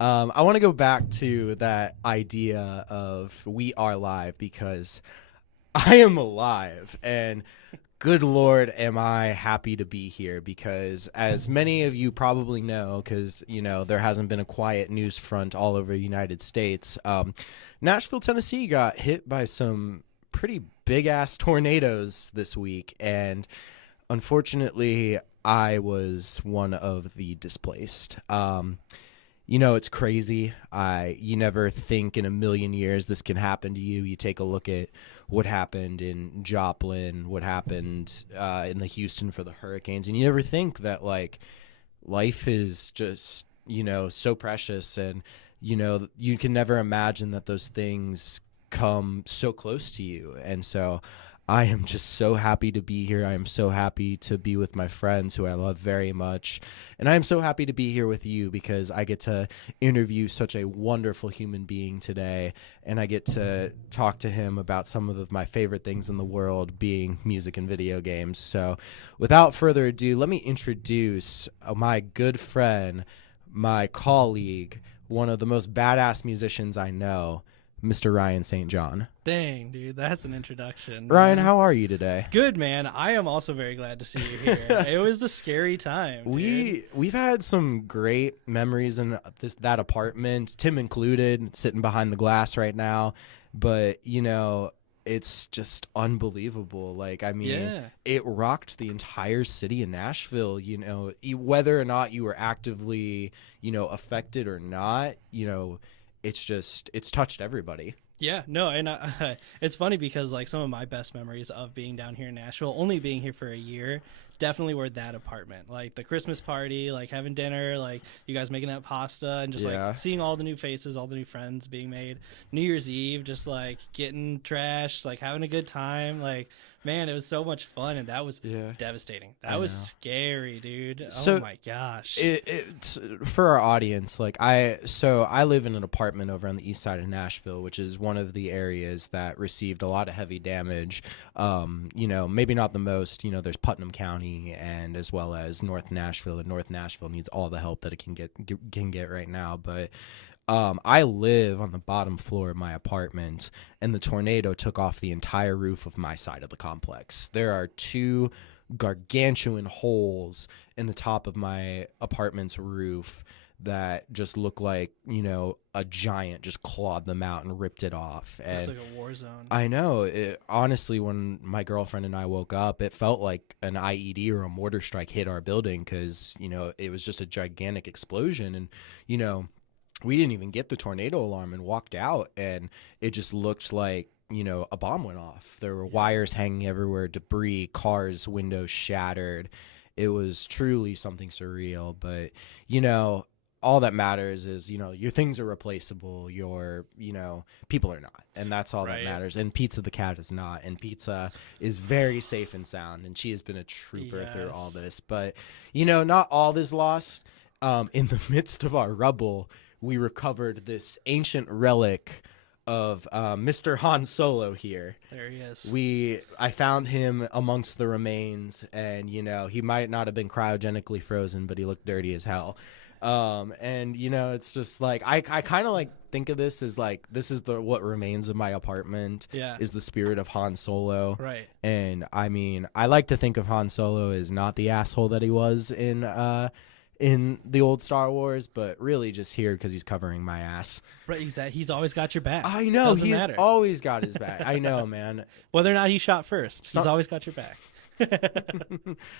I want to go back to that idea of we are live because I am alive and good Lord, am I happy to be here because as many of you probably know, because, there hasn't been a quiet news front all over the United States, Nashville, Tennessee got hit by some pretty big-ass tornadoes this week, and unfortunately, I was one of the displaced. It's crazy. You never think in a million years this can happen to you. You take a look at what happened in Joplin, what happened in the Houston for the hurricanes, and you never think that life is just so precious, and you can never imagine that those things come so close to you. And so I am just so happy to be here. I am so happy to be with my friends who I love very much. And I am so happy to be here with you because I get to interview such a wonderful human being today. And I get to talk to him about some of my favorite things in the world, being music and video games. So without further ado, let me introduce my good friend, my colleague, one of the most badass musicians I know, Mr. Ryan St. John. Dang, dude, that's an introduction. Ryan, how are you today? Good, man. I am also very glad to see you here. It was a scary time. We've had some great memories in that apartment, Tim included, sitting behind the glass right now. But it's just unbelievable. It rocked the entire city of Nashville. Whether or not you were actively affected or not, it's touched everybody. Yeah, no, and it's funny because some of my best memories of being down here in Nashville, only being here for a year, definitely were that apartment. The Christmas party, having dinner, you guys making that pasta, and just seeing all the new faces, all the new friends being made. New Year's Eve, just getting trashed, having a good time. Man, it was so much fun, and that was devastating. That was scary, dude. So oh my gosh. It's for our audience. I live in an apartment over on the east side of Nashville, which is one of the areas that received a lot of heavy damage. Maybe not the most. There's Putnam County and as well as North Nashville, and North Nashville needs all the help that it can get right now. But I live on the bottom floor of my apartment, and the tornado took off the entire roof of my side of the complex. There are two gargantuan holes in the top of my apartment's roof that just look like, a giant just clawed them out and ripped it off. And it's like a war zone. I know. Honestly, when my girlfriend and I woke up, it felt like an IED or a mortar strike hit our building because, it was just a gigantic explosion. And, we didn't even get the tornado alarm and walked out, and it just looked like, a bomb went off. There were wires hanging everywhere, debris, cars, windows shattered. It was truly something surreal. But, all that matters is, your things are replaceable. Your, people are not. And that's all that matters. And Pizza the cat is not. And Pizza is very safe and sound. And she has been a trooper through all this. But, not all is lost. In the midst of our rubble, we recovered this ancient relic of Mr. Han Solo here. There he is. I found him amongst the remains, and he might not have been cryogenically frozen, but he looked dirty as hell. It's just I kind of think of this as this is what remains of my apartment. Is the spirit of Han Solo. Right. And I like to think of Han Solo as not the asshole that he was in the old Star Wars, but really just here because he's covering my ass. Right, exactly. He's always got your back. I know. Doesn't matter. Always got his back. I know, man. Whether or not he shot first, he's always got your back.